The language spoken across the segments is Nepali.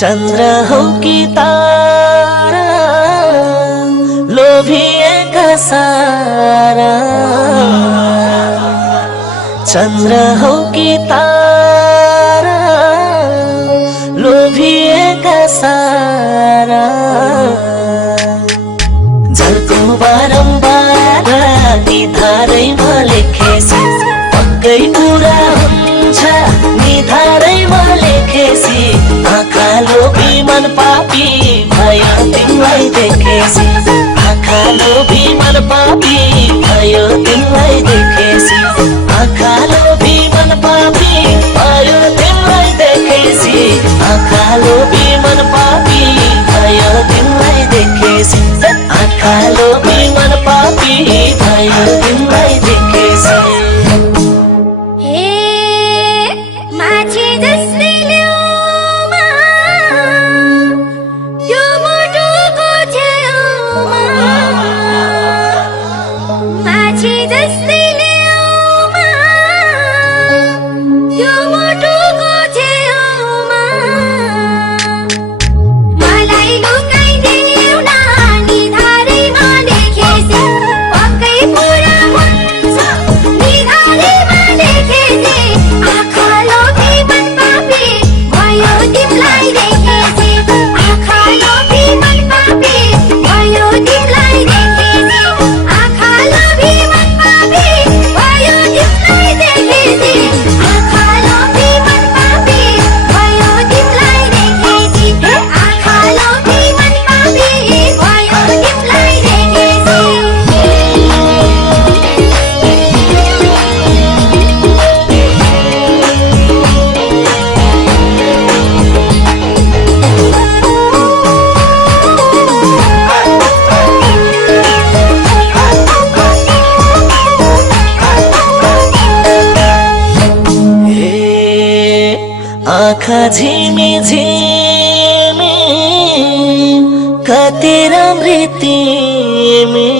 चन्द्र हो कि तारा लोभिएका सारा चन्द्र हो कि तारा लोभिएका सारा झल्को बारम्बार निधारैमा लेखेसी पक्कै पुरा हुन्छ निधारैमा लेखेसी आँखा लोभी मन पापी भयो तिमीलाई देखेसी आँखा लोभी मन पापी भयो तिमीलाई देखेसी आँखा लोभी मन पापी भयो तिमीलाई देखेसी आँखा लोभी मन पापी भयो तिमीलाई देखेसी आँखा लोभी मन पापी भयो तिमीलाई देखेसी आँखा झिमी झिमी कति राम्री तिमी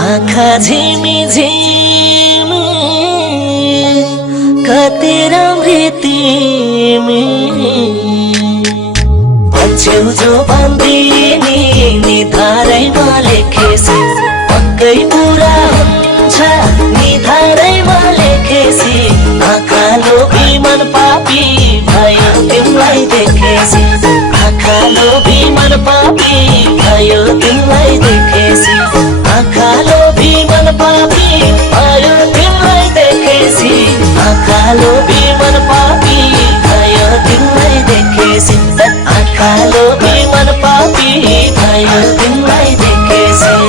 आँखा झिमी झिमी कति राम्री तिमी भन्छौ जो बन्दिनी निधारैमा लेखेसी पक्कै पुरा हुन्छ निधारैमा लेखेसी आँखा लोभी मन पापी भयो तिमीलाई देखेसी आँखा लोभी मन पापी भयो तिमीलाई देखेसी आँखा लोभी मन पापी भयो तिमीलाई देखेसी आँखा लोभी मन पापी भयो तिमीलाई देखेसी आँखा लोभी मन पापी भयो तिमीलाई देखेसी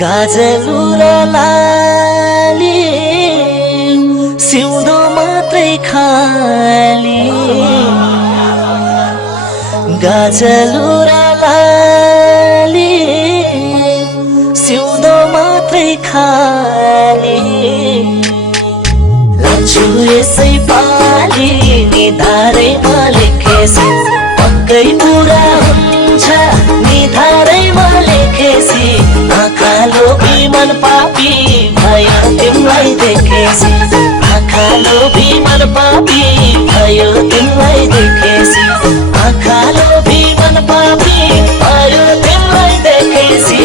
गाजलु र लाली सिउँदो मात्रै खाली गाजलु र लाली सिउँदो मात्रै खाली लान्छु यसै पाली निधारैमा लेखेसी पक्कै पुरा हुन्छ निधारैमा लेखेसी आँखा लोभी मन पापी भयो तिमीलाई देखेसी आँखा लोभी मन पापी भयो तिमीलाई देखेसी आँखा लोभी मन पापी भयो तिमीलाई देखेसी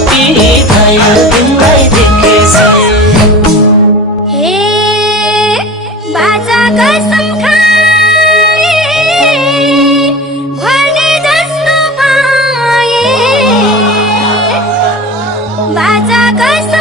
पापी भयो तिमीलाई देखेपछि हे बाजा कसम खाए भने जस्तो पाए बाजा कसम